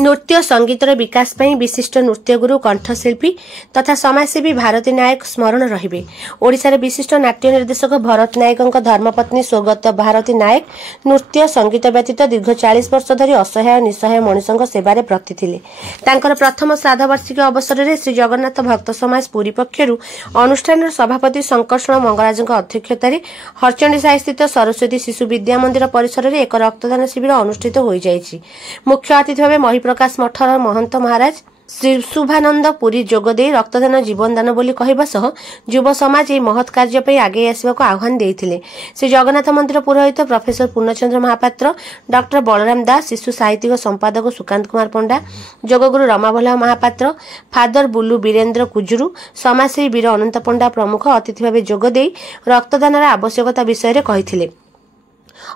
नृत्य संगीतर विकास ପାଇଁ विशिष्ट नृत्य गुरु कंठशिल्पी तथा समाजसेवी भारती नायक स्मरण रहिबे। ओडिशार विशिष्ट नाट्य निर्देशक भरत नायकଙ୍କ धर्मपत्नी स्वर्गत भारती नायक नृत्य संगीत व्यतीत दीर्घ 40 वर्ष धरी असहाय निसहाय मनुष्यଙ୍କ सेवारे प्रति थिले। तांकर प्रथम श्राद्ध वार्षिक अवसर में श्री जगन्नाथ भक्त समाज पुरी पक्षरु अनुष्ठान सभापति शंकरषण मंगराजଙ୍କ अध्यक्षतार हरचंडी साई स्थित सरस्वती शिशु विद्या मंदिर परिसर में एक रक्तदान शिविर अनुष्ठित हो जाइछि। मुख्य अतिथि भाव प्रकाश मठर महंत महाराज श्री शुभानंद पुरी जोगदे रक्तदान जीवनदान बोली कहवा सह युव समाज यह महत् कार्य पे आगे आसवाक आह्वान देइथिले। श्री जगन्नाथ मंदिर पुरोहित प्रोफेसर पूर्णचंद्र महापात्र, डॉक्टर बलराम दास, शिशु साहित्यिक संपादक सुकांत कुमार पंडा, जोगगुरु रमाभला महापात्र, फादर बुलू वीरेन्द्र कुजुरु, समाजसेवी वीर अनंत पंडा प्रमुख अतिथि भाव जोगदे रक्तदान आवश्यकता विषय कहिथिले।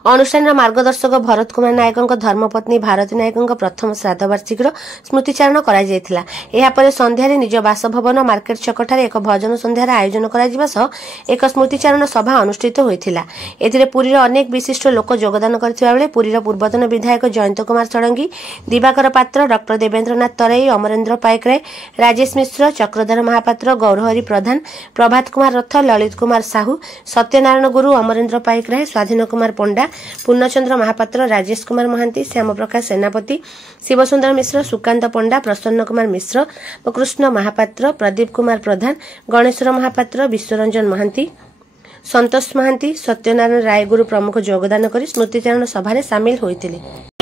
अनुष्ठान मार्गदर्शक भरत कुमार नायक धर्मपत्नी भारती नायक प्रथम श्राद्ध वार्षिक स्मृतिचारण कर संध्यारे निज बासभवन मार्केट छकठार एक भजन संध्यार आयोजन कर एक स्मृतिचारण सभा अनुष्ठित होता। एथिरे पुरीर अनेक विशिष्ट लोक योगदान करथिबा बेले पुरीर पूर्वतन विधायक जयंत कुमार षडंगी, दिवाकर पात्र, डॉक्टर देवेंद्रनाथ तराई, अमरेन्द्र पाइकराय, राजेश मिश्र, चक्रधर महापात्र, गौरहरि प्रधान, प्रभात कुमार रथ, ललित कुमार साहू, सत्यनारायण गुरु, अमरेन्द्र पाइकराय, स्वाधीन कुमार पंडा, पूर्णचंद्र महापात्र, राजेश कुमार महांती, श्याम प्रकाश सेनापति, शिवसुंदर मिश्र, सुकांत पंडा, प्रसन्न कुमार मिश्र, कृष्ण महापात्र, प्रदीप कुमार प्रधान, गणेश्वर महापात्र, विश्वरंजन महांती, संतोष महांती, सत्यनारायण रायगुरु प्रमुख योगदान कर स्मृतिचारण सभा सामिल होइतिले।